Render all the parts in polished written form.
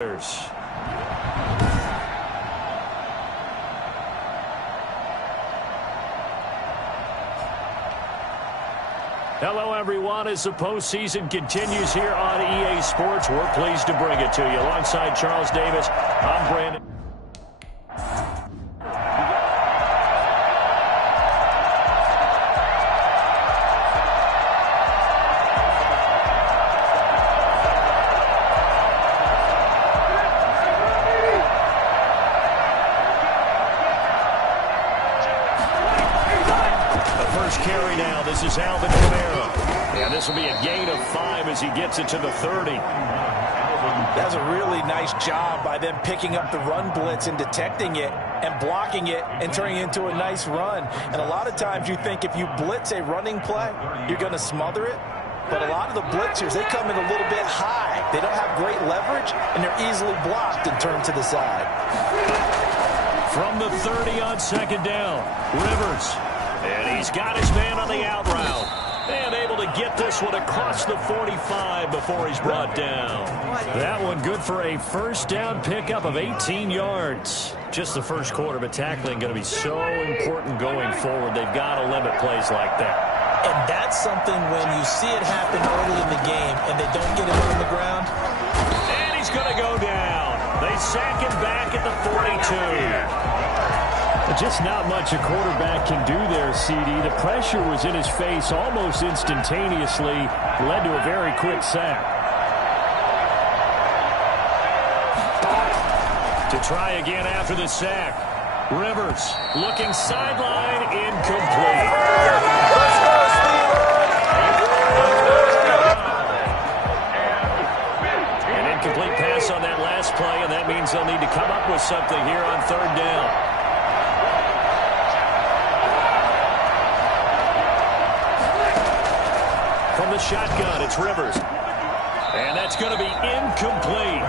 Hello, everyone. As the postseason continues here on EA Sports, we're pleased to bring it to you. Alongside Charles Davis, I'm Brandon. Carry now. This is Alvin Kamara. And this will be a gain of 5 as he gets it to the 30. That's a really nice job by them picking up the run blitz and detecting it and blocking it and turning it into a nice run. And a lot of times you think if you blitz a running play, you're going to smother it. But a lot of the blitzers, they come in a little bit high. They don't have great leverage, and they're easily blocked and turned to the side. From the 30 on second down, Rivers. And he's got his man on the out route. And able to get this one across the 45 before he's brought down. That one good for a first down pickup of 18 yards. Just the first quarter, but tackling going to be so important going forward. They've got to limit plays like that. And that's something when you see it happen early in the game and they don't get him on the ground. And he's going to go down. They sack him back at the 42. Just not much a quarterback can do there, CD. The pressure was in his face almost instantaneously. Led to a very quick sack. To try again after the sack. Rivers looking sideline, incomplete. An incomplete pass on that last play, and that means they'll need to come up with something here on third down. From the shotgun, it's Rivers. And that's going to be incomplete.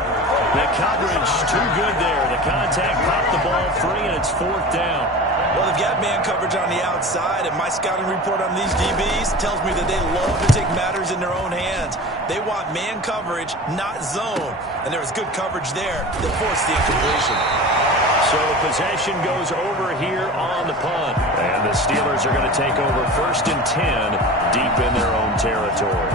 The coverage too good there. The contact popped the ball free, and it's fourth down. Well, they've got man coverage on the outside, and my scouting report on these DBs tells me that they love to take matters in their own hands. They want man coverage, not zone. And there was good coverage there that forced the incompletion. So possession goes over here on the punt. And the Steelers are going to take over 1st and 10 deep in their own territory.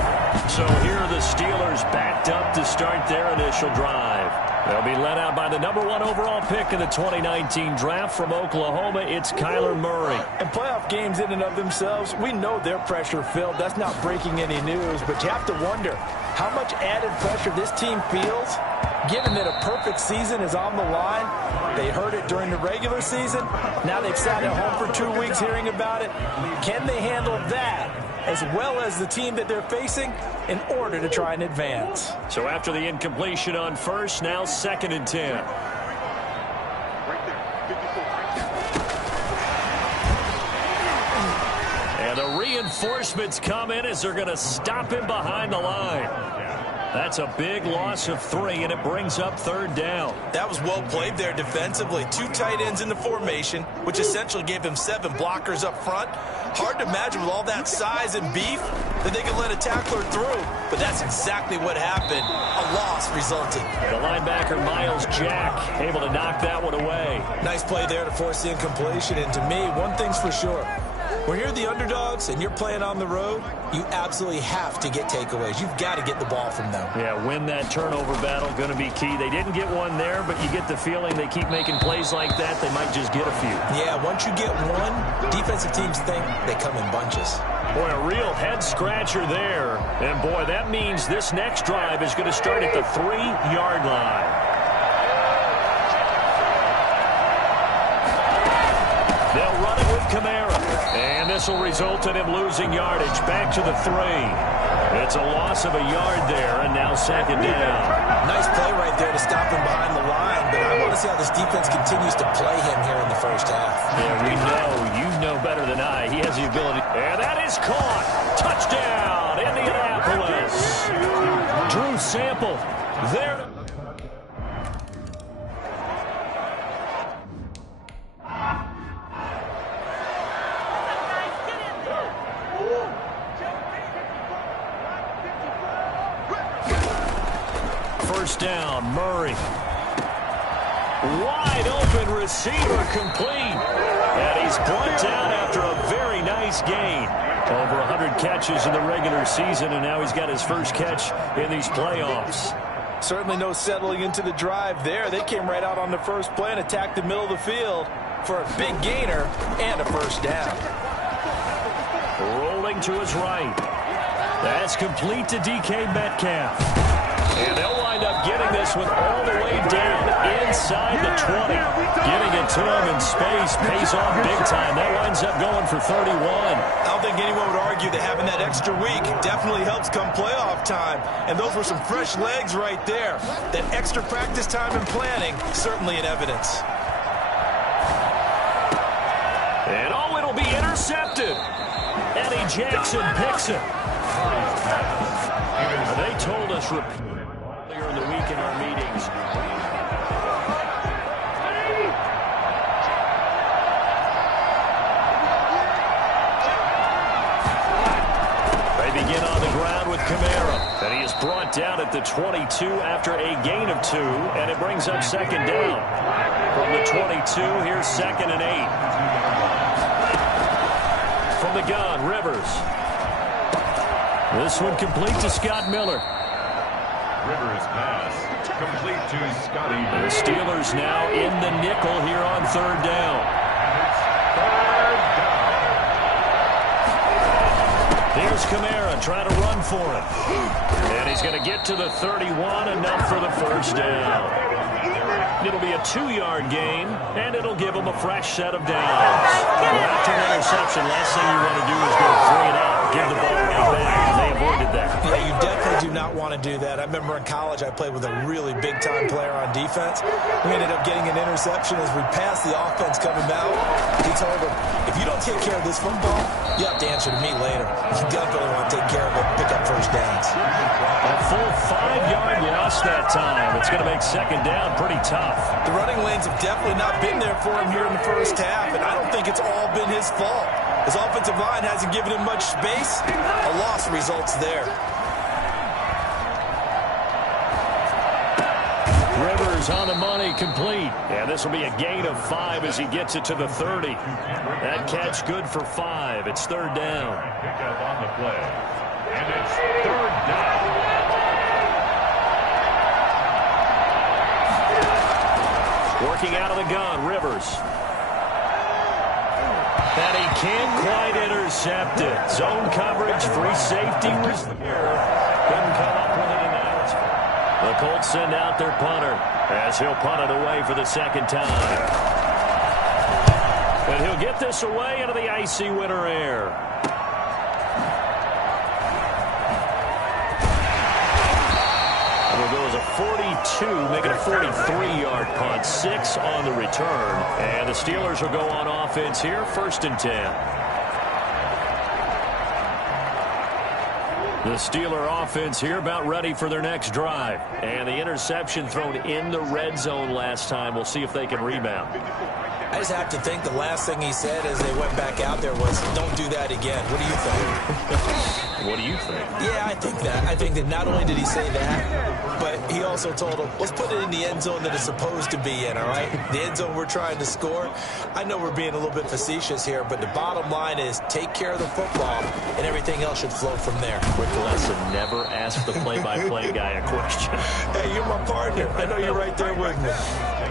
So here are the Steelers backed up to start their initial drive. They'll be led out by the #1 overall pick in the 2019 draft from Oklahoma. It's Kyler Murray. And playoff games in and of themselves, we know they're pressure-filled. That's not breaking any news, but you have to wonder how much added pressure this team feels given that a perfect season is on the line. They heard it during the regular season. Now they've sat at home for 2 weeks hearing about it. Can they handle that as well as the team that they're facing in order to try and advance? So after the incompletion on first, now 2nd and 10. And the reinforcements come in as they're going to stop him behind the line. That's a big loss of 3, and it brings up third down. That was well played there defensively. 2 tight ends in the formation, which essentially gave him 7 blockers up front. Hard to imagine with all that size and beef that they could let a tackler through, but that's exactly what happened. A loss resulted. The linebacker, Miles Jack, able to knock that one away. Nice play there to force the incompletion, and to me, one thing's for sure. When you're the underdogs and you're playing on the road, you absolutely have to get takeaways. You've got to get the ball from them. Yeah, win that turnover battle, going to be key. They didn't get one there, but you get the feeling they keep making plays like that, they might just get a few. Yeah, once you get one, defensive teams think they come in bunches. Boy, a real head-scratcher there. And, boy, that means this next drive is going to start at the 3-yard line. They'll run it with Kamara. And this will result in him losing yardage back to the 3. It's a loss of a yard there, and now 2nd down. Nice play right there to stop him behind the line, but I want to see how this defense continues to play him here in the first half. Yeah, we know. You know better than I. He has the ability. And that is caught. Touchdown, Indianapolis. Drew Sample there. down. Murray. Wide open receiver complete. And he's brought down after a very nice gain. Over 100 catches in the regular season, and now he's got his first catch in these playoffs. Certainly no settling into the drive there. They came right out on the first play and attacked the middle of the field for a big gainer and a first down. Rolling to his right. That's complete to DK Metcalf. And they'll wind up getting this one all the way down inside the 20. Getting it to him in space pays off big time. That winds up going for 31. I don't think anyone would argue that having that extra week definitely helps come playoff time. And those were some fresh legs right there. That extra practice time and planning, certainly in evidence. And oh, it'll be intercepted. Eddie Jackson picks it. They told us earlier in the week in our meetings. They begin on the ground with Kamara. And he is brought down at the 22 after a gain of 2. And it brings up second down. From the 22, here's 2nd and 8. From the gun, Rivers. This one complete to Scott Miller. Rivers pass complete to Scotty. The Steelers now in the nickel here on 3rd down. Here's Kamara trying to run for it. And he's going to get to the 31, enough for the first down. It'll be a 2-yard gain, and it'll give them a fresh set of downs. Well, after an interception, last thing you want to do is go 3 and out, give the ball right back, and they avoided that. Yeah, you definitely do not want to do that. I remember in college I played with a really big-time player on defense. We ended up getting an interception as we passed the offense coming out. He told him, if you don't take care of this football, you have to answer to me later. You definitely want to take care of it, pick up first downs. A full 5-yard loss that time. It's going to make second down pretty tough. The running lanes have definitely not been there for him here in the first half, and I don't think it's all been his fault. His offensive line hasn't given him much space. A loss results there. Rivers on the money, complete. And this will be a gain of 5 as he gets it to the 30. That catch good for 5. It's 3rd down. Pick up on the play. And it's 3rd down. Working out of the gun, Rivers. And he can't quite intercept it. Zone coverage, free safety was there. Couldn't come up with it, and now it's... The Colts send out their punter as he'll punt it away for the second time. And he'll get this away into the icy winter air. It'll go as a 42, making a 43-yard punt, 6 on the return. And the Steelers will go on offense here, 1st and 10. The Steeler offense here about ready for their next drive. And the interception thrown in the red zone last time. We'll see if they can rebound. I just have to think the last thing he said as they went back out there was, don't do that again. What do you think? What do you think? Yeah, I think that. I think that not only did he say that, but he also told him, let's put it in the end zone that it's supposed to be in, all right? The end zone we're trying to score. I know we're being a little bit facetious here, but the bottom line is take care of the football, and everything else should flow from there. Quick lesson, never ask the play-by-play guy a question. Hey, you're my partner. I know you're right there with me.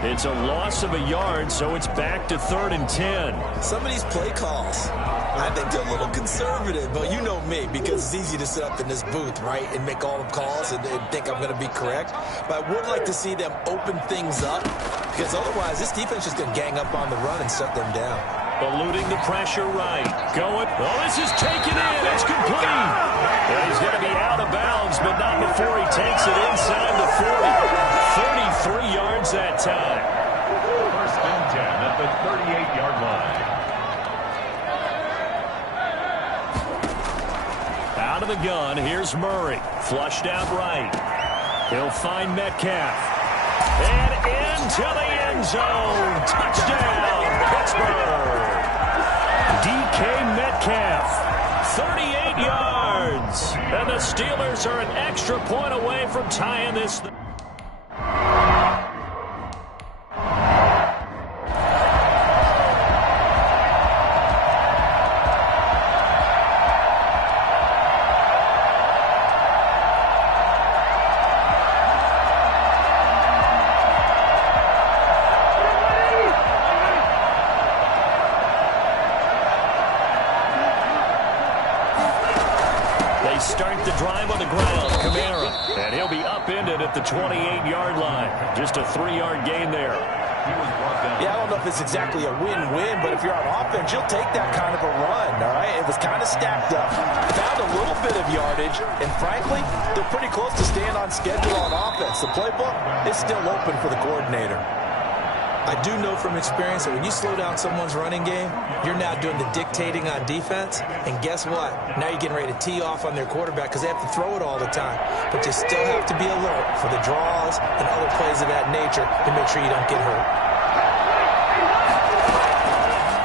It's a loss of a yard, so it's back to 3rd and 10. Some of these play calls, I think they're a little conservative, but you know me, because it's easy to sit up in this booth, right, and make all the calls and think I'm going to be correct. But I would like to see them open things up, because otherwise this defense is going to gang up on the run and shut them down. Eluding the pressure right. Going. Oh, this is taken in. It's complete. And he's going to be out of bounds, but not before he takes it inside the 40. 33 yards that time. 1st and 10 at the 38-yard line. Out of the gun, here's Murray. Flushed out right. He'll find Metcalf. And into the end zone. Touchdown, Pittsburgh. DK Metcalf, 38 yards. And the Steelers are an extra point away from tying this. drive on the ground. Kamara. And he'll be upended at the 28-yard line. Just a 3-yard gain there. Yeah, I don't know if it's exactly a win-win, but if you're on offense, you'll take that kind of a run, all right? It was kind of stacked up, found a little bit of yardage, and frankly, they're pretty close to staying on schedule on offense. The playbook is still open for the coordinator. I do know from experience that when you slow down someone's running game, you're now doing the dictating on defense. And guess what? Now you're getting ready to tee off on their quarterback because they have to throw it all the time. But you still have to be alert for the draws and other plays of that nature to make sure you don't get hurt.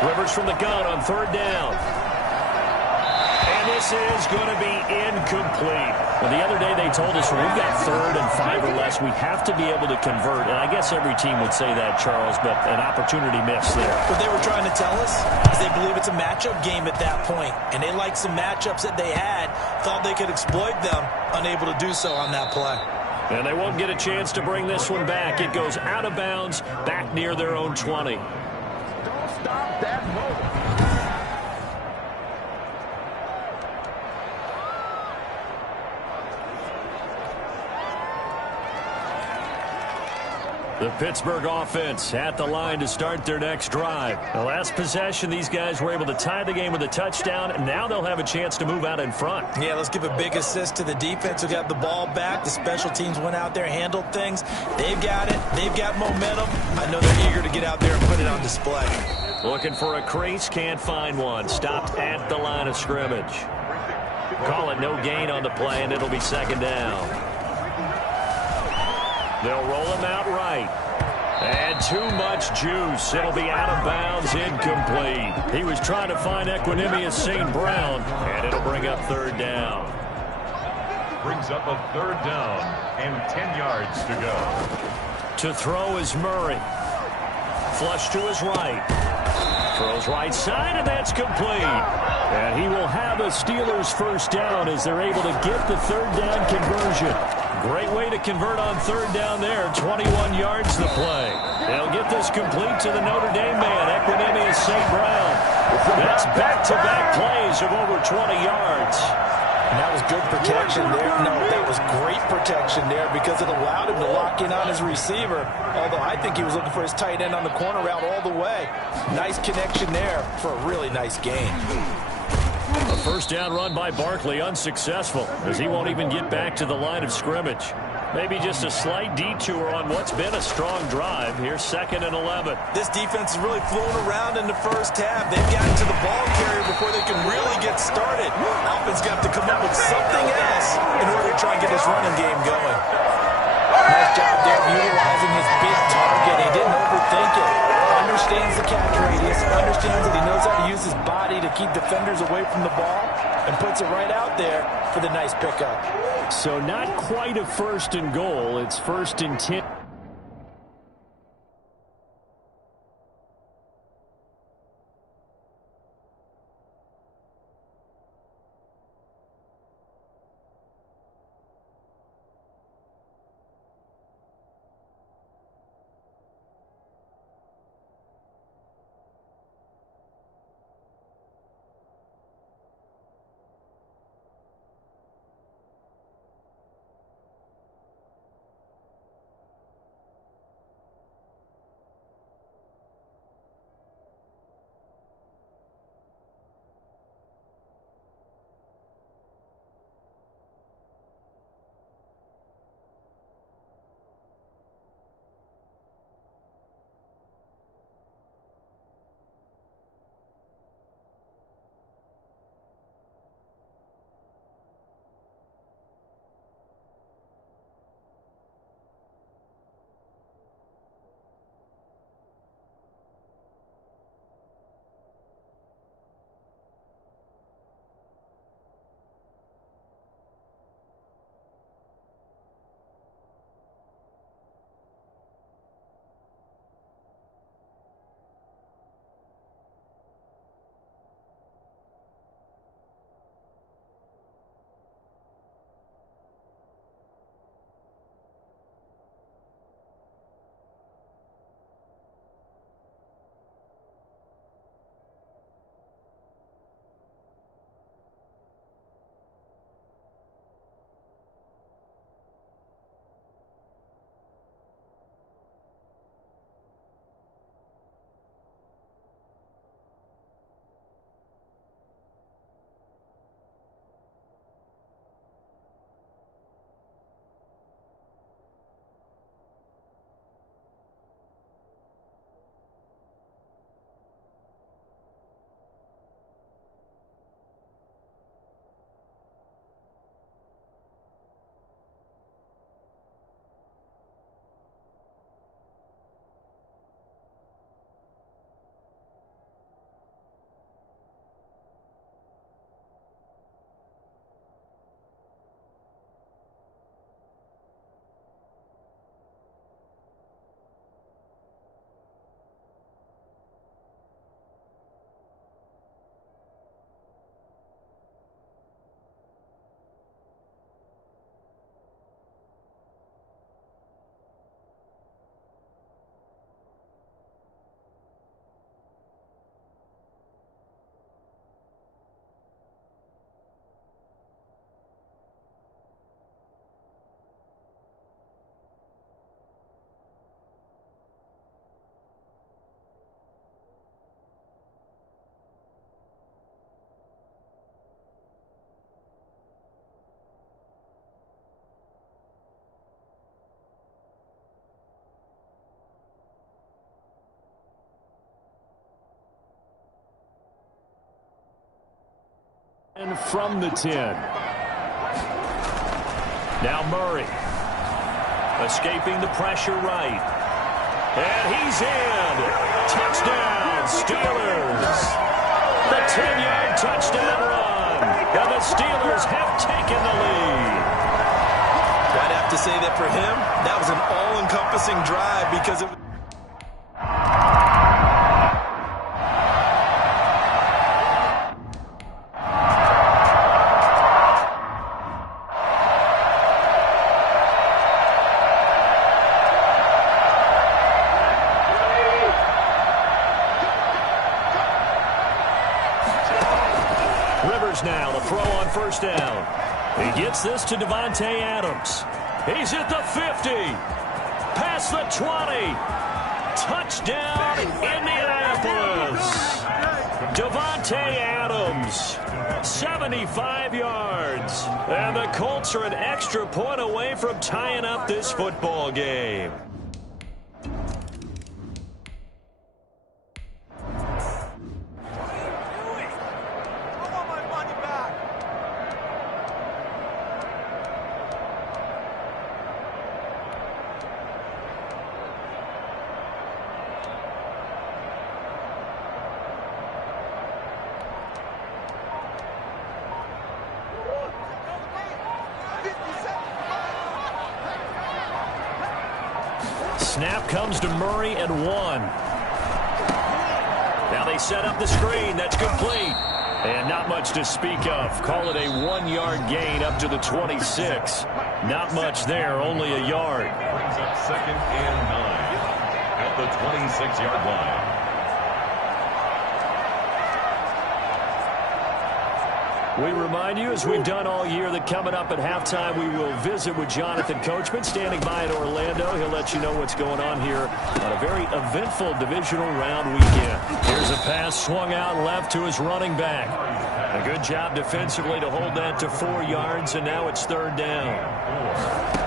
Rivers from the gun on 3rd down. And this is going to be incomplete. Well, the other day they told us when we've got 3rd and 5 or less, we have to be able to convert. And I guess every team would say that, Charles, but an opportunity missed there. What they were trying to tell us is they believe it's a matchup game at that point. And they liked some matchups that they had, thought they could exploit them, unable to do so on that play. And they won't get a chance to bring this one back. It goes out of bounds back near their own 20. Don't stop that move. The Pittsburgh offense at the line to start their next drive. The last possession, these guys were able to tie the game with a touchdown, and now they'll have a chance to move out in front. Yeah, let's give a big assist to the defense who got the ball back. The special teams went out there, handled things. They've got it. They've got momentum. I know they're eager to get out there and put it on display. Looking for a crease, can't find one. Stopped at the line of scrimmage. Call it no gain on the play, and it'll be 2nd down. They'll roll him out right. And too much juice. It'll be out of bounds, incomplete. He was trying to find Equanimeous St. Brown, and it'll bring up 3rd down. Brings up a 3rd down and 10 yards to go. To throw is Murray. Flush to his right. Throws right side, and that's complete. And he will have a Steelers 1st down as they're able to get the 3rd down conversion. Great way to convert on 3rd down there. 21 yards the play. They'll get this complete to the Notre Dame man, Equanimeous St. Brown. That's back-to-back plays of over 20 yards. And that was good protection there. No, that was great protection there because it allowed him to lock in on his receiver. Although I think he was looking for his tight end on the corner route all the way. Nice connection there for a really nice gain. A 1st down run by Barkley, unsuccessful, as he won't even get back to the line of scrimmage. Maybe just a slight detour on what's been a strong drive. Here's 2nd and 11. This defense is really flown around in the first half. They've gotten to the ball carrier before they can really get started. Offense got to come up with something else in order to try and get this running game going. Nice job there of utilizing his big target. He didn't overthink it. Understands the catch radius, understands that he knows how to use his body to keep defenders away from the ball, and puts it right out there for the nice pickup. So not quite a 1st and goal. It's 1st and 10. And from the 10. Now Murray. Escaping the pressure right. And he's in. Touchdown, Steelers. The 10-yard touchdown run. And the Steelers have taken the lead. I'd have to say that for him, that was an all-encompassing drive because it was... Rivers now to throw on first down. He gets this to Davante Adams. He's at the 50. Past the 20. Touchdown, Indianapolis. Davante Adams, 75 yards. And the Colts are an extra point away from tying up this football game. Snap comes to Murray at 1. Now they set up the screen. That's complete. And not much to speak of. Call it a 1-yard gain up to the 26. Not much there, only a yard. Brings up 2nd and 9 at the 26-yard line. We remind you, as we've done all year, that coming up at halftime, we will visit with Jonathan Coachman, standing by in Orlando. He'll let you know what's going on here on a very eventful divisional round weekend. Here's a pass swung out left to his running back. A good job defensively to hold that to 4 yards, and now it's 3rd down.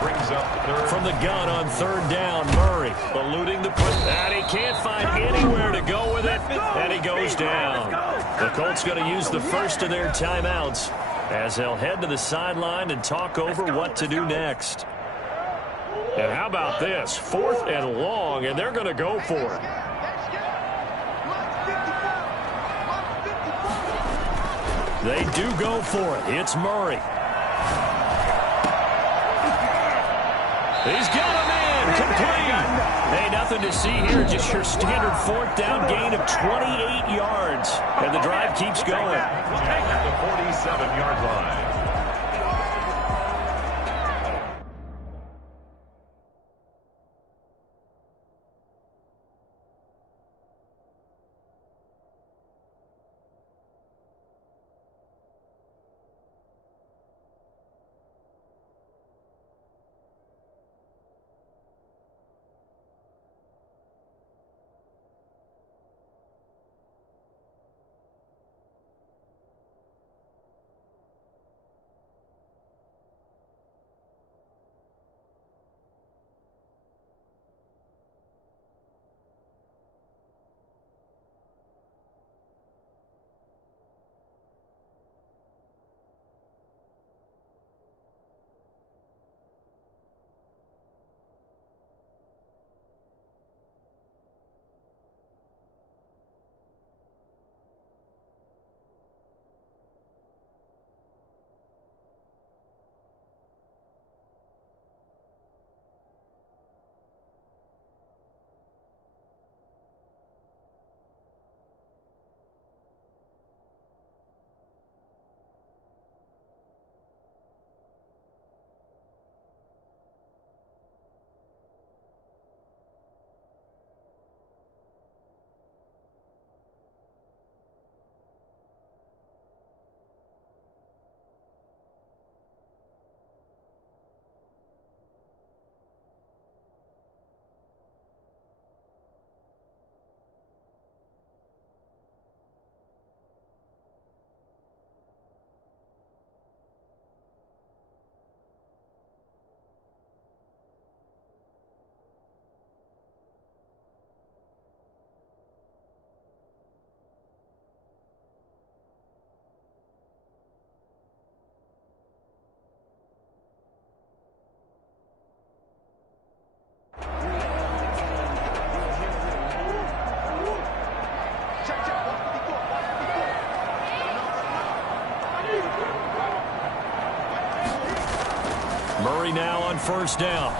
Brings up 3rd. From the gun on 3rd down, Murray eluding the push, and he can't find anywhere to go with it, and he goes down. The Colts going to use the first of their timeouts as they'll head to the sideline and talk over what to do next. And how about this? 4th and long, and they're going to go for it. They do go for it. It's Murray. He's got him in. Complete. Hey, nothing to see here. Just your standard 4th down gain of 28 yards. And the drive keeps going. At the 47-yard line. Murray now on first down.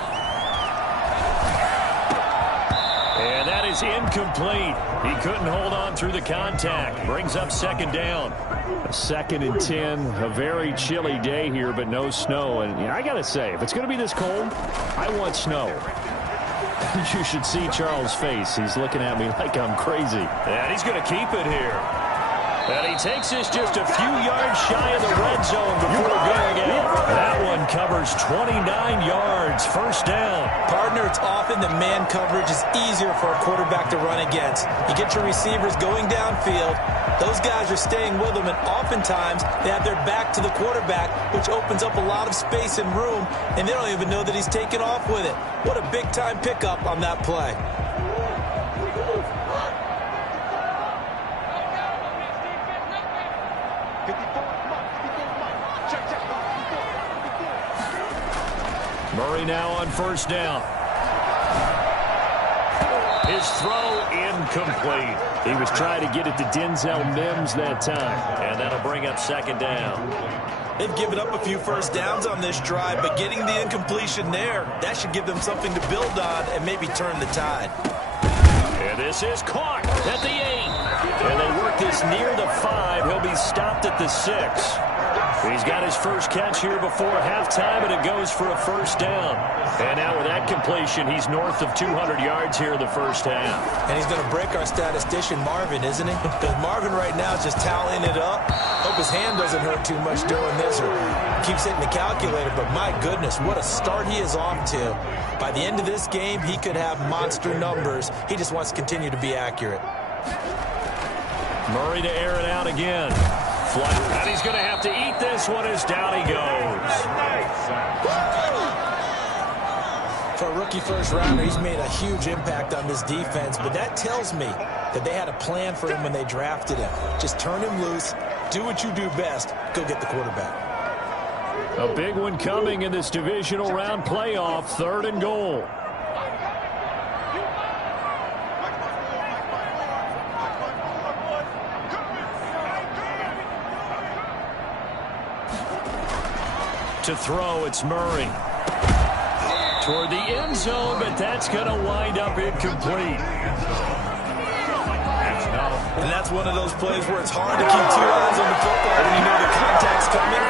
And that is incomplete. He couldn't hold on through the contact. Brings up second down. A 2nd and 10. A very chilly day here, but no snow. And I got to say, if it's going to be this cold, I want snow. You should see Charles' face. He's looking at me like I'm crazy. And he's going to keep it here. And he takes this just a few yards shy of the red zone before going out. That one covers 29 yards. First down. Partner, it's often that man coverage is easier for a quarterback to run against. You get your receivers going downfield. Those guys are staying with them, and oftentimes they have their back to the quarterback, which opens up a lot of space and room, and they don't even know that he's taken off with it. What a big-time pickup on that play. Murray now on first down. His throw incomplete. He was trying to get it to Denzel Mims that time. And that'll bring up second down. They've given up a few first downs on this drive, but getting the incompletion there, that should give them something to build on and maybe turn the tide. And this is caught at the 8. And they work this near the 5. He'll be stopped at the 6. He's got his first catch here before halftime, and it goes for a first down. And now with that completion, he's north of 200 yards here in the first half. And he's going to break our statistician, Marvin, isn't he? Because Marvin right now is just tallying it up. Hope his hand doesn't hurt too much doing this or keeps hitting the calculator. But my goodness, what a start he is off to. By the end of this game, he could have monster numbers. He just wants to continue to be accurate. Murray to air it out again. And he's going to have to eat this one as down he goes. For a rookie first-rounder, he's made a huge impact on this defense, but that tells me that they had a plan for him when they drafted him. Just turn him loose, do what you do best, go get the quarterback. A big one coming in this divisional round playoff, 3rd and goal. To throw, it's Murray. Toward the end zone, but that's going to wind up incomplete. And that's one of those plays where it's hard to keep 2 eyes on the football when you know the contact's coming,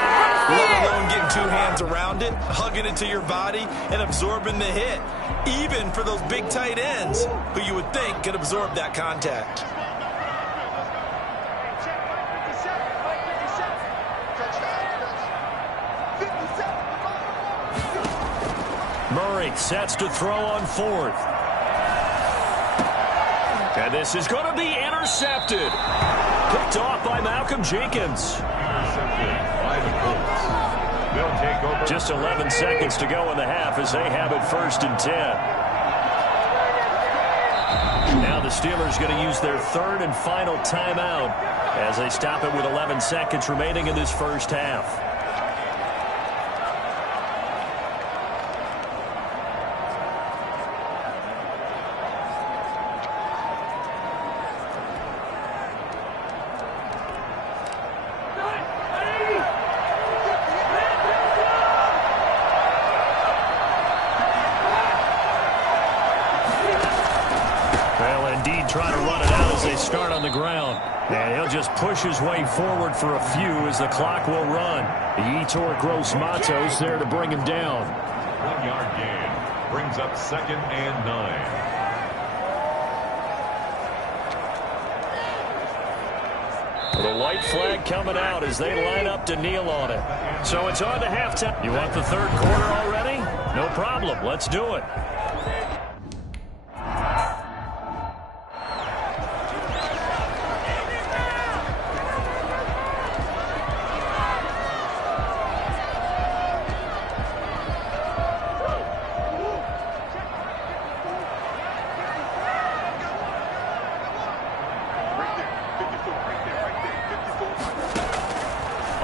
let alone getting 2 hands around it, hugging it to your body, and absorbing the hit, even for those big tight ends who you would think could absorb that contact. Murray sets to throw on 4th. And this is going to be intercepted. Picked off by Malcolm Jenkins. Intercepted by the Colts. They'll take over. Just 11 seconds to go in the half as they have it 1st and 10. Now the Steelers going to use their 3rd and final timeout as they stop it with 11 seconds remaining in this first half. Trying to run it out as they start on the ground. And he'll just push his way forward for a few as the clock will run. Yetur Gross-Matos there to bring him down. 1-yard gain brings up 2nd and 9. The white flag coming out as they line up to kneel on it. So it's on to halftime. You want the 3rd quarter already? No problem. Let's do it.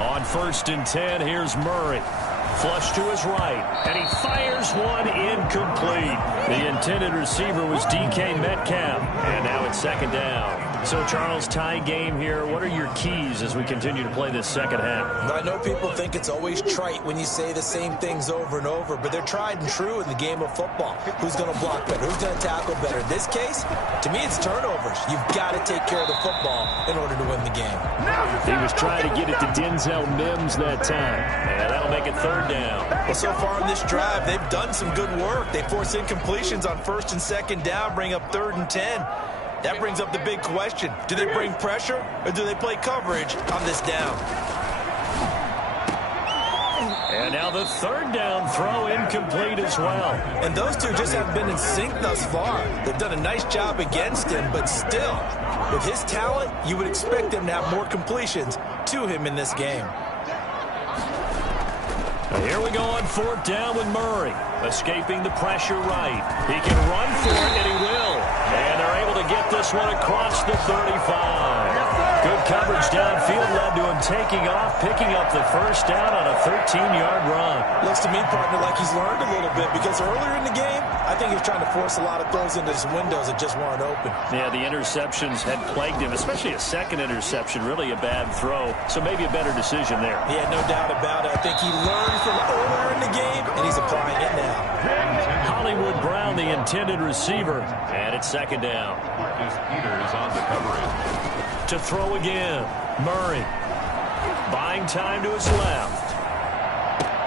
On 1st and 10, here's Murray. Flush to his right, and he fires one incomplete. The intended receiver was DK Metcalf, and now it's 2nd down. So, Charles, tie game here. What are your keys as we continue to play this second half? I know people think it's always trite when you say the same things over and over, but they're tried and true in the game of football. Who's going to block better? Who's going to tackle better? In this case, to me, it's turnovers. You've got to take care of the football in order to win the game. He was trying to get it to Denzel Mims that time. And that'll make it third down. Well, so far in this drive, they've done some good work. They force incompletions on first and second down, bring up 3rd and 10. That brings up the big question. Do they bring pressure or do they play coverage on this down? And now the third down throw incomplete as well. And those two just haven't been in sync thus far. They've done a nice job against him, but still, with his talent, you would expect him to have more completions to him in this game. Here we go on 4th down with Murray. Escaping the pressure right. He can run for it, and he will. And they're able to get this one across the 35. Good coverage downfield led to him taking off, picking up the first down on a 13-yard run. Looks to me, partner, like he's learned a little bit because earlier in the game, I think he was trying to force a lot of throws into some windows that just weren't open. Yeah, the interceptions had plagued him, especially a second interception, really a bad throw. So maybe a better decision there. Yeah, no doubt about it. I think he learned from earlier in the game, and he's applying it now. Hollywood Brown, the intended receiver, and it's second down. Marcus Peters on the coverage. To throw again, Murray. Buying time to his left.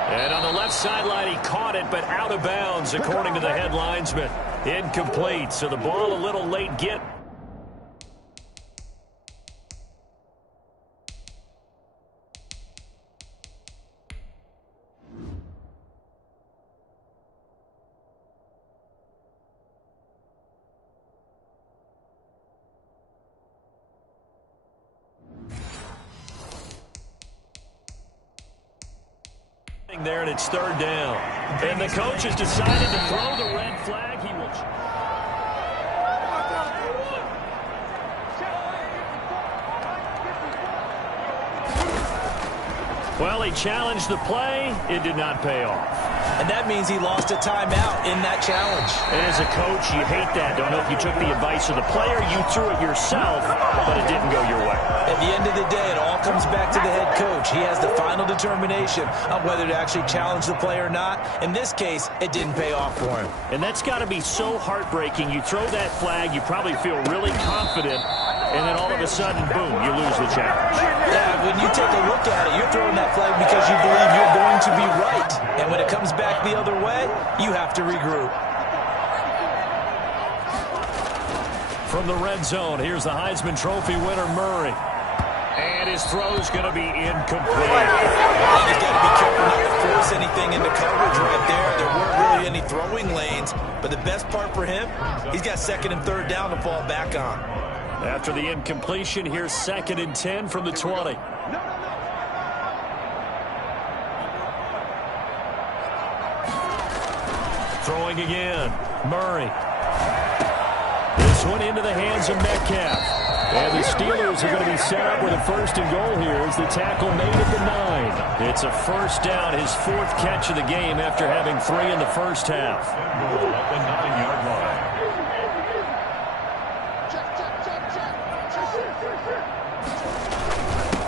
And on the left sideline, he caught it, but out of bounds, according to the head linesman. Incomplete, so the ball a little late get. There, and it's third down. And the coach has decided to throw the red flag. He will. Well, he challenged the play. It did not pay off. And that means he lost a timeout in that challenge. And as a coach, you hate that. Don't know if you took the advice of the player. You threw it yourself, but it didn't go your way. At the end of the day, it all comes back to the head coach. He has the final determination on whether to actually challenge the play or not. In this case, it didn't pay off for him. And that's got to be so heartbreaking. You throw that flag, you probably feel really confident, and then all of a sudden, boom, you lose the challenge. Yeah, when you take a look at it, you're throwing that flag because you believe you're going to be right. And when it comes back the other way, you have to regroup. From the red zone, here's the Heisman Trophy winner, Murray. And his throw's going to be incomplete. He's got to be careful not to force anything into coverage right there. There weren't really any throwing lanes. But the best part for him, he's got 2nd and 3rd down to fall back on. After the incompletion, here's 2nd and 10 from the 20. Throwing again, Murray. This one into the hands of Metcalf. And the Steelers are going to be set up with a 1st and goal here as the tackle made at the 9. It's a first down, his 4th catch of the game after having 3 in the first half. At the 9-yard line.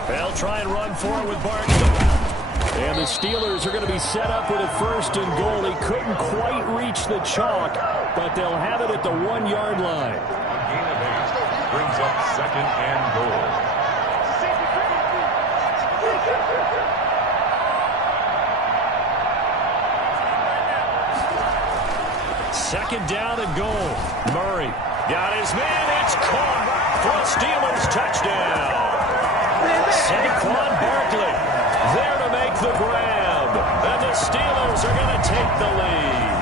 They'll try and run for it with Barkley. And the Steelers are going to be set up with a 1st and goal. He couldn't quite reach the chalk, but they'll have it at the 1-yard line. A gain of 8 brings up 2nd and goal. Second down and goal. Murray got his man. It's caught for a Steelers touchdown. Saquon Barkley there to make the grab. And the Steelers are going to take the lead.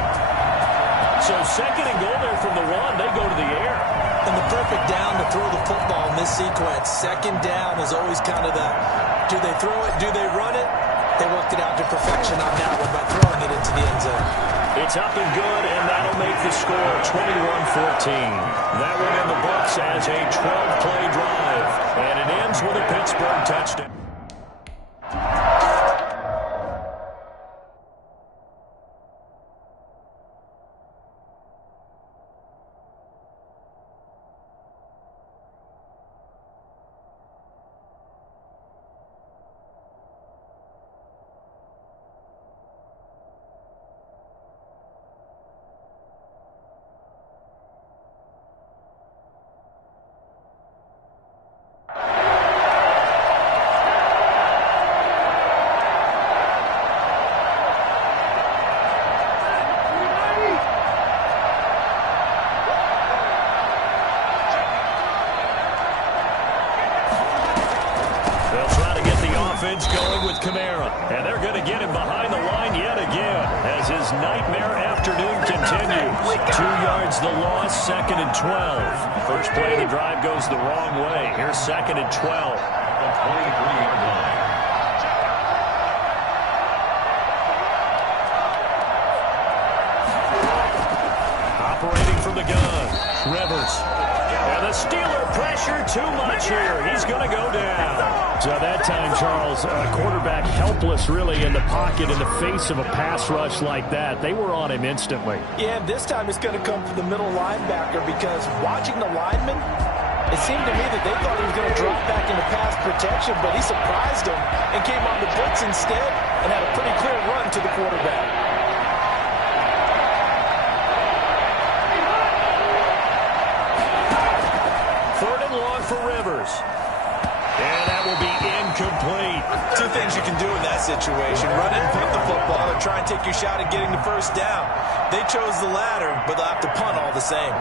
So 2nd and goal there from the 1. They go to the air. And the perfect down to throw the football in this sequence. 2nd down is always kind of the, do they throw it, do they run it? They worked it out to perfection on that one by throwing it into the end zone. It's up and good, and that'll make the score 21-14. That one in the books as a 12-play drive, and it ends with a Pittsburgh touchdown. offense going with Kamara. And they're going to get him behind the line yet again as his nightmare afternoon continues. 2 yards the loss, 2nd and 12. First play of the drive goes the wrong way. Here's 2nd and 12. 23-yard line. Operating from the gun, Rivers. And the Steeler pressure too much here. He's going to go down. So that time, Charles, a quarterback helpless really in the pocket in the face of a pass rush like that. They were on him instantly. Yeah, this time it's going to come from the middle linebacker because watching the lineman, it seemed to me that they thought he was going to drop back into pass protection, but he surprised him and came on the blitz instead and had a pretty clear run to the quarterback. For Rivers. And that will be incomplete. Two things you can do in that situation. Run it and punt the football or try and take your shot at getting the first down. They chose the latter, but they'll have to punt all the same.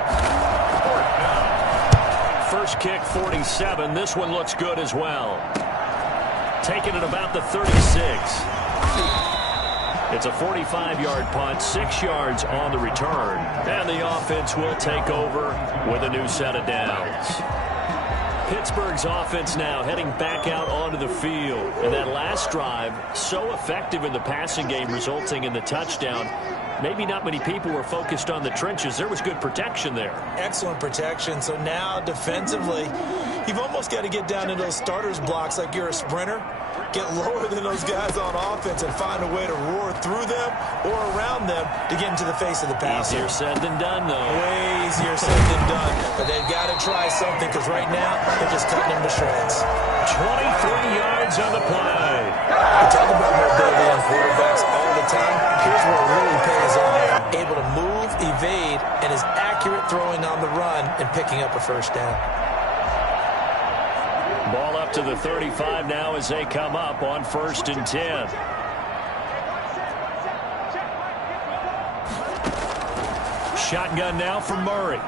First kick, 47. This one looks good as well. Taking it about the 36. It's a 45-yard punt, 6 yards on the return. And the offense will take over with a new set of downs. Pittsburgh's offense now heading back out onto the field. And that last drive, so effective in the passing game, resulting in the touchdown. Maybe not many people were focused on the trenches. There was good protection there. Excellent protection. So now defensively, you've almost got to get down into those starters blocks like you're a sprinter. Get lower than those guys on offense and find a way to roar through them or around them to get into the face of the passer. Easier said than done, though. Way easier said than done. But they've got to try something because right now they're just cutting them to shreds. 23 yards on the play. We talk about mobility on quarterbacks all the time. Here's where it really pays off. Able to move, evade, and is accurate throwing on the run and picking up a first down. Ball up to the 35 now as they come up on 1st and 10. Shotgun now for Murray.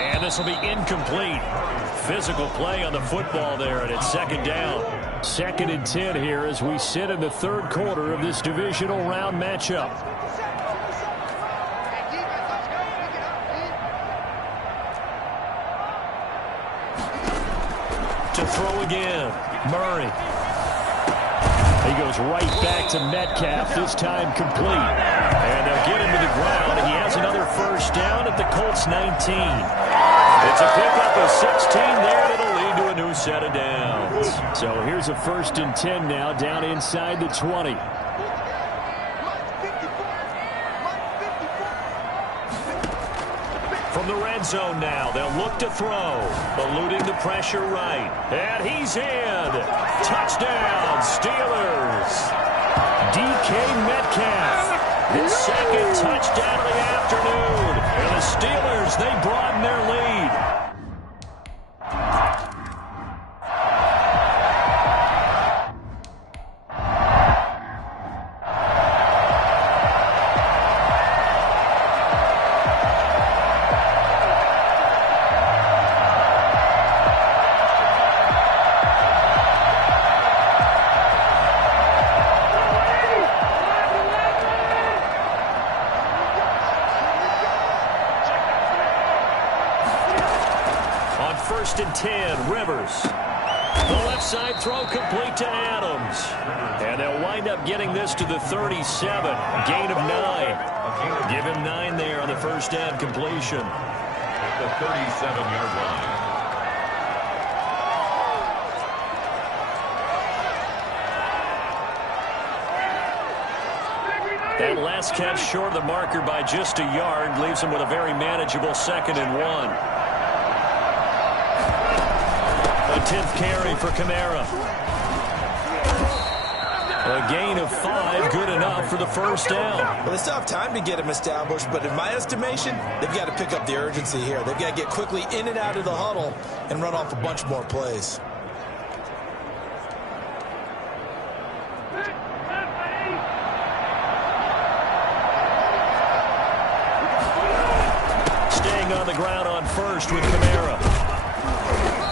And this will be incomplete. Physical play on the football there, and it's 2nd down. 2nd and 10 here as we sit in the 3rd quarter of this divisional round matchup. To throw again, Murray. He goes right back to Metcalf, this time complete. And they'll get him to the ground, and he has another first down at the Colts 19. It's a pickup of 16 there that'll lead to a new set of downs. So here's a 1st and 10 now, down inside the 20. From the red zone now, they'll look to throw. Eluding the pressure right. And he's in. Touchdown, Steelers. DK Metcalf. His 2nd touchdown of the afternoon. And the Steelers, they broaden their lead. And 10, Rivers. The left side throw complete to Adams. And they'll wind up getting this to the 37. Gain of 9. Give him 9 there on the first down completion. At the 37-yard line. That last catch short of the marker by just a yard leaves him with a very manageable 2nd and 1. A 10th carry for Kamara. A gain of 5, good enough for the first down. Well, they still have time to get him established, but in my estimation, they've got to pick up the urgency here. They've got to get quickly in and out of the huddle and run off a bunch more plays. Staying on the ground on 1st with Kamara.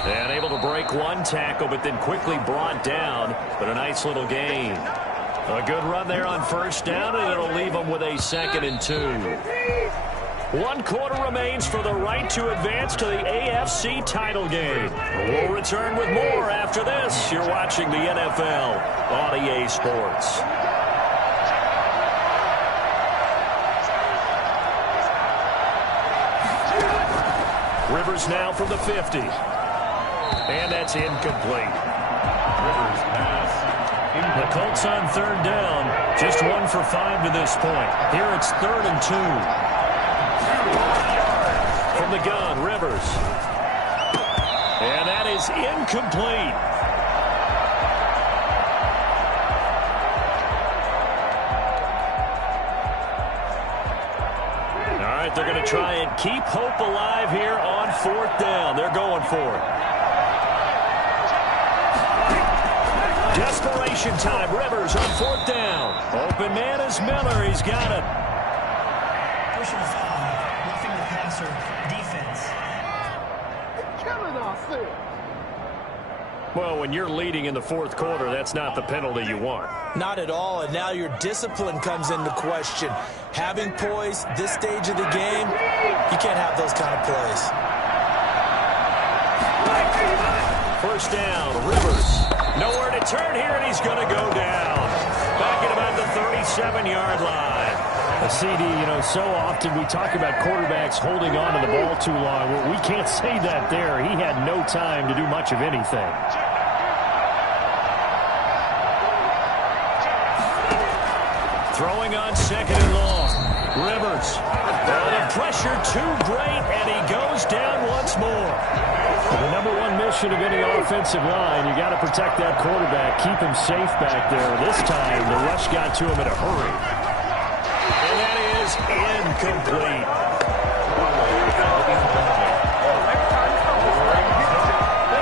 And able to break one tackle, but then quickly brought down. But a nice little gain. A good run there on first down, and it'll leave them with a 2nd and 2. 1 quarter remains for the right to advance to the AFC title game. We'll return with more after this. You're watching the NFL on EA Sports. Rivers now from the 50. And that's incomplete. Rivers pass. The Colts on 3rd down. Just 1 for 5 to this point. Here it's 3rd and 2. From the gun, Rivers. And that is incomplete. All right, they're going to try and keep hope alive here on 4th down. They're going for it. Desperation time. Rivers on 4th down. Open man is Miller. He's got it. Personal foul. Roughing the passer. Defense. Killing ourselves. Well, when you're leading in the 4th quarter, that's not the penalty you want. Not at all, and now your discipline comes into question. Having poise this stage of the game, you can't have those kind of plays. First down, Rivers. Nowhere to turn here, and he's going to go down. Back at about the 37-yard line. CD, you know, so often we talk about quarterbacks holding on to the ball too long. Well, we can't say that there. He had no time to do much of anything. Throwing on 2nd and long. Rivers. The pressure too great, and he goes down once more. The number 1 mission of any offensive line, you got to protect that quarterback, keep him safe back there. This time, the rush got to him in a hurry. And that is incomplete.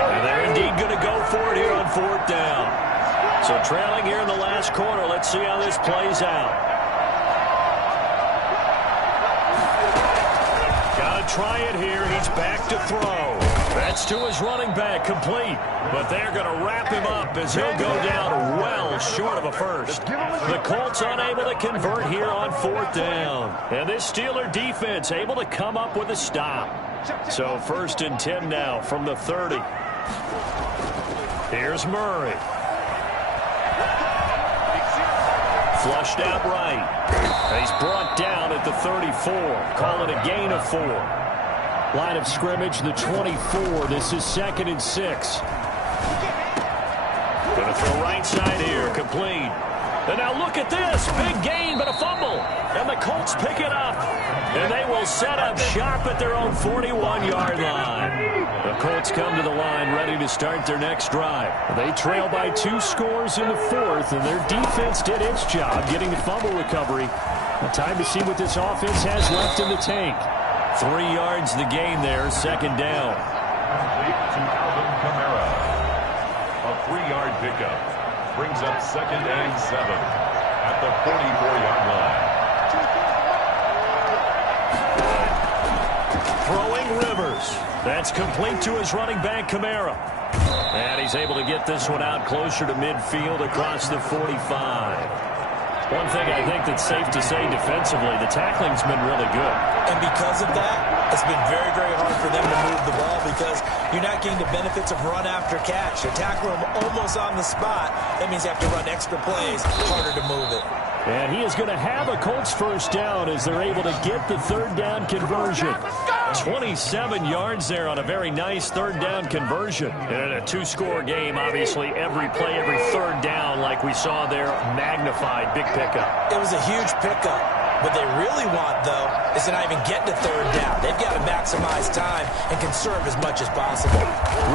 And they're indeed going to go for it here on 4th down. So trailing here in the last quarter. Let's see how this plays out. Got to try it here. He's back to throw. That's to his running back, complete. But they're going to wrap him up as he'll go down well short of a first. The Colts unable to convert here on 4th down. And this Steeler defense able to come up with a stop. So 1st and 10 now from the 30. Here's Murray. Flushed out right. He's brought down at the 34. Call it a gain of 4. Line of scrimmage, the 24. This is 2nd and 6. Going to throw right side here, complete. And now look at this. Big gain, but a fumble. And the Colts pick it up. And they will set up shop at their own 41-yard line. The Colts come to the line ready to start their next drive. They trail by 2 scores in the 4th, and their defense did its job getting the fumble recovery. Time to see what this offense has left in the tank. 3 yards the gain there, 2nd down. To Alvin Kamara. A 3-yard pickup. Brings up 2nd and 7 at the 44-yard line. Throwing Rivers. That's complete to his running back, Kamara. And he's able to get this one out closer to midfield across the 45. One thing I think that's safe to say defensively, the tackling's been really good. And because of that, it's been very, very hard for them to move the ball because you're not getting the benefits of run after catch. You tackle them almost on the spot. That means you have to run extra plays, harder to move it. And he is going to have a Colts first down as they're able to get the 3rd down conversion. 27 yards there on a very nice 3rd down conversion. And in a 2-score game, obviously, every play, every 3rd down, like we saw there, magnified, big pickup. It was a huge pickup. What they really want, though, is to not even get to 3rd down. They've got to maximize time and conserve as much as possible.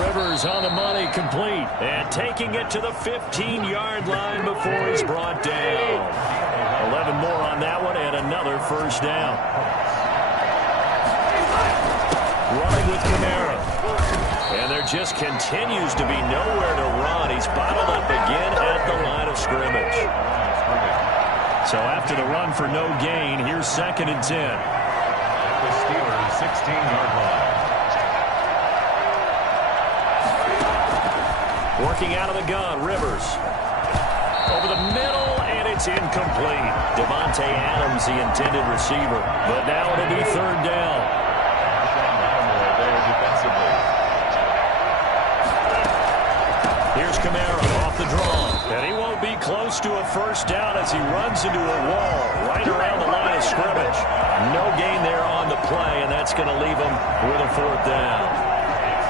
Rivers on the money, complete. And taking it to the 15-yard line before he's brought down. 11 more on that one and another first down. Running with Kamara. And there just continues to be nowhere to run. He's bottled up again at the line of scrimmage. So after the run for no gain, here's 2nd and 10. The Steelers' 16-yard line. Working out of the gun, Rivers. Over the middle, and it's incomplete. Devontae Adams, the intended receiver. But now it'll be third down. There defensively. Here's Kamara off the draw. And he won't be close to a first down as he runs into a wall right around the line of scrimmage. No gain there on the play, and that's going to leave him with a fourth down.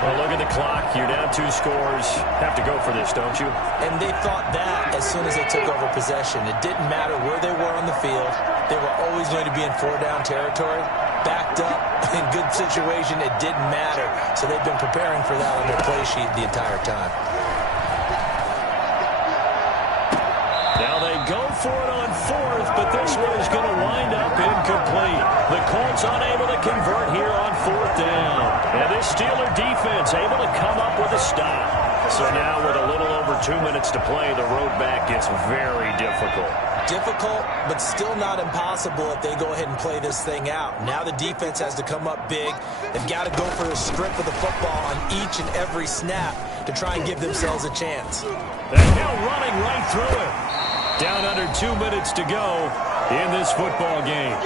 Well, look at the clock. You're down 2 scores. Have to go for this, don't you? And they thought that as soon as they took over possession. It didn't matter where they were on the field. They were always going to be in 4-down territory. Backed up, in good situation, it didn't matter. So they've been preparing for that on their play sheet the entire time. Now they go for it on fourth, but this one is going to wind up incomplete. The Colts unable to convert here on fourth down. And this Steeler defense able to come up with a stop. So now with a little over 2 minutes to play, the road back gets very difficult. Difficult, but still not impossible if they go ahead and play this thing out. Now the defense has to come up big. They've got to go for a strip of the football on each and every snap to try and give themselves a chance. And Hill running right through it. Down under 2 minutes to go in this football game.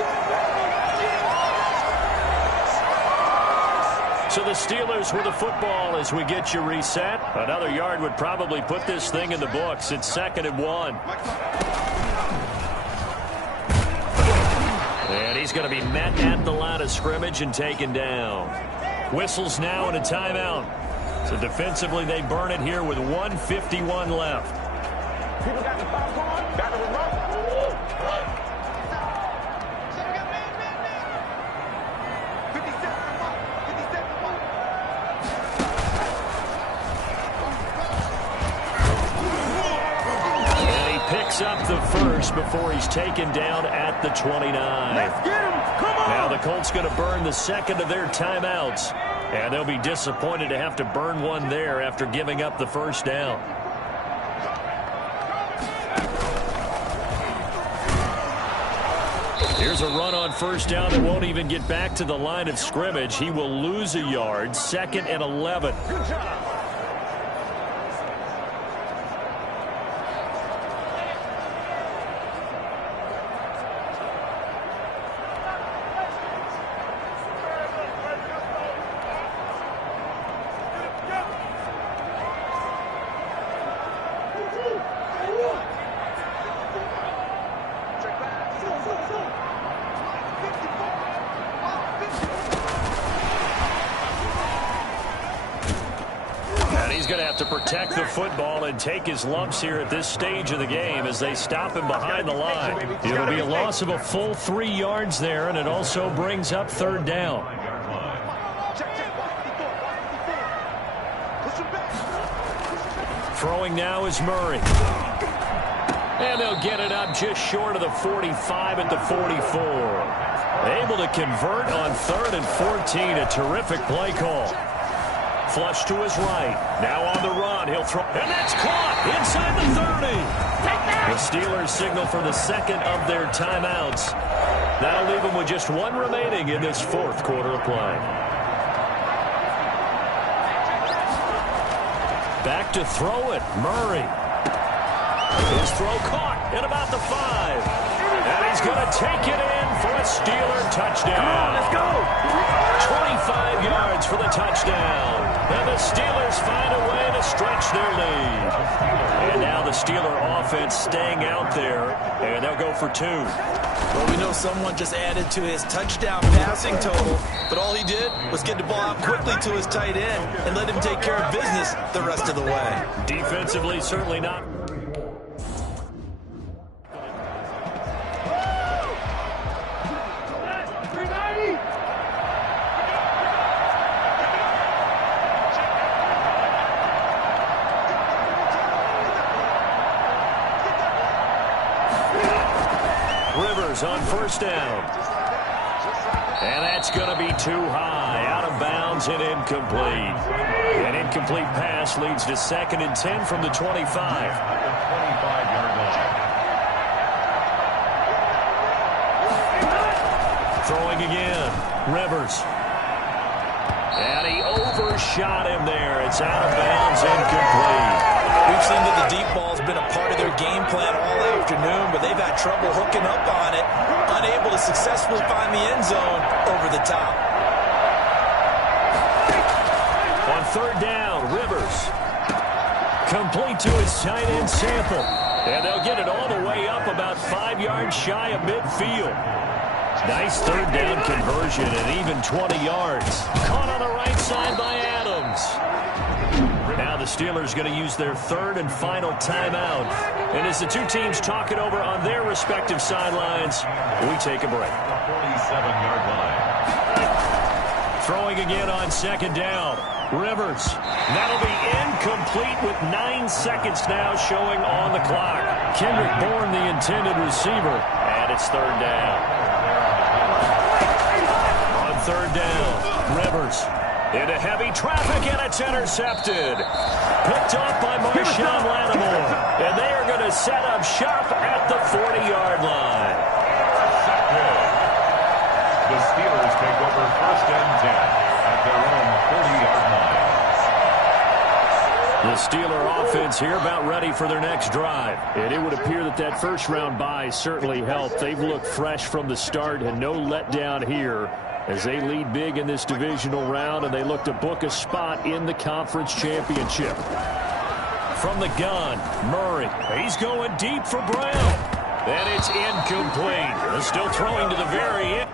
So the Steelers with the football as we get you reset. Another yard would probably put this thing in the books. It's 2nd and 1. And he's going to be met at the line of scrimmage and taken down. Whistles now and a timeout. So defensively they burn it here with 1:51 left. People got the popcorn, got the remote. Picks up the first before he's taken down at the 29. Let's get him. Come on. Now the Colts going to burn the second of their timeouts. And they'll be disappointed to have to burn one there after giving up the first down. Here's a run on first down that won't even get back to the line of scrimmage. He will lose a yard. 2nd and 11. Good job. To protect the football and take his lumps here at this stage of the game as they stop him behind the line. It'll be a loss of a full 3 yards there, and it also brings up third down. Throwing now is Murray. And they'll get it up just short of the 45 at the 44. Able to convert on 3rd and 14. A terrific play call. Flush to his right. Now on the run. He'll throw. And that's caught inside the 30. The Steelers signal for the second of their timeouts. That'll leave them with just 1 remaining in this 4th quarter of play. Back to throw it. Murray. His throw caught at about the 5. And he's going to take it in for a Steeler touchdown. Come on, let's go. 25 yards for the touchdown. And the Steelers find a way to stretch their lead. And now the Steeler offense staying out there, and they'll go for 2. Well, we know someone just added to his touchdown passing total, but all he did was get the ball out quickly to his tight end and let him take care of business the rest of the way. Defensively, certainly not. Rivers on first down. And that's going to be too high. Out of bounds and incomplete. An incomplete pass leads to 2nd and 10 from the 25. 25-yard line. Throwing again. Rivers. And he overshot him there. It's out of bounds, incomplete. We've seen that the deep ball's been a part of their game plan all afternoon, but they've had trouble hooking up on it, unable to successfully find the end zone over the top. On third down, Rivers. Complete to his tight end, Sample. And they'll get it all the way up about 5 yards shy of midfield. Nice third down conversion and even 20 yards. Caught on the right side by Adams. Now the Steelers going to use their third and final timeout. And as the two teams talk it over on their respective sidelines, we take a break. 47-yard line. Throwing again on second down. Rivers. That'll be incomplete with 9 seconds now showing on the clock. Kendrick Bourne, the intended receiver. And it's third down. On third down, Rivers. Into heavy traffic, and it's intercepted. Picked off by Marshawn Lattimore. And they are going to set up shop at the 40-yard line. The Steelers take over first and 10 at their own 40-yard line. The Steeler offense here about ready for their next drive. And it would appear that that first-round bye certainly helped. They've looked fresh from the start and no letdown here as they lead big in this divisional round, and they look to book a spot in the conference championship. From the gun, Murray. He's going deep for Brown. And it's incomplete. They're still throwing to the very end.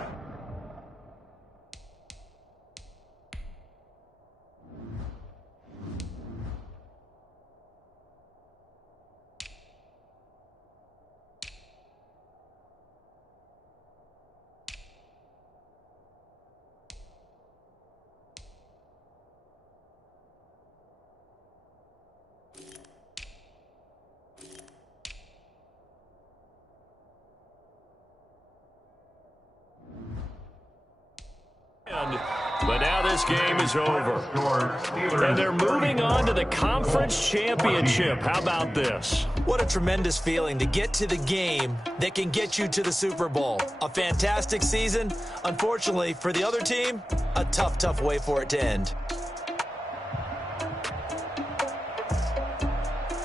But now this game is over. And they're moving on to the conference championship. How about this? What a tremendous feeling to get to the game that can get you to the Super Bowl. A fantastic season. Unfortunately, for the other team, a tough way for it to end.